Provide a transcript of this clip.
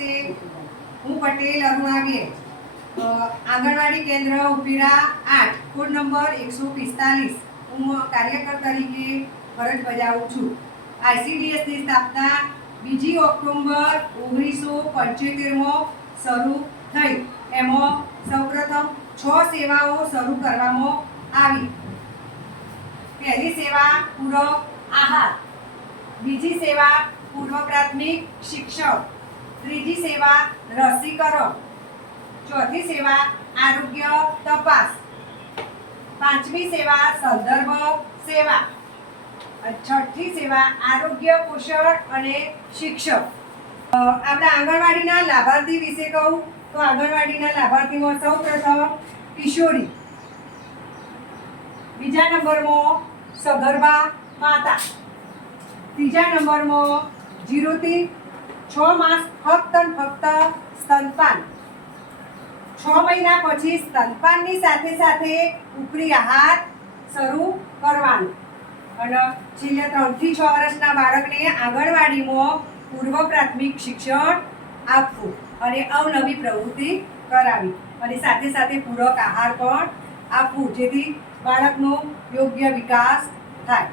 નમસ્તે, હું પટેલ અરુણાબેન, આંગણવાડી કેન્દ્ર ઉપીરા 8 કોડ નંબર 145 હું કાર્યકર તરીકે ફરજ બજાવું છું. આઈસીડીએસની સ્થાપના 2 ઓક્ટોબર 1975માં શરૂ થઈ. એમાં સૌપ્રથમ 6 સેવાઓ શરૂ કરવામાં આવી. પહેલી સેવા પૂરક આહાર, બીજી સેવા પૂર્વ પ્રાથમિક શિક્ષણ, ત્રીજી સેવા રસીકરણ, ચોથી સેવા આરોગ્ય તપાસ, પાંચમી સેવા સંદર્ભ સેવા, છઠ્ઠી સેવા આરોગ્ય પોષણ અને શિક્ષણ. આપણા આંગણવાડીના લાભાર્થી વિશે કહું તો આંગણવાડીના લાભાર્થીમાં સૌપ્રથમ કિશોરી, બીજા નંબરમાં સગર્ભા માતા, ત્રીજા નંબરમાં 0 થી 6 માસ ફક્ત સ્તનપાન, 6 મહિના પછી સ્તનપાનની સાથે સાથે ઉપરી આહાર શરૂ કરવાનો અને છેલ્લે 3 થી 6 વર્ષના બાળકને આંગણવાડીમાં પૂર્વ પ્રાથમિક શિક્ષણ આપવું અને અવનવી પ્રવૃત્તિ કરાવી અને સાથે સાથે પૂરક આહાર પણ આપવું, જેથી બાળકનો યોગ્ય વિકાસ થાય.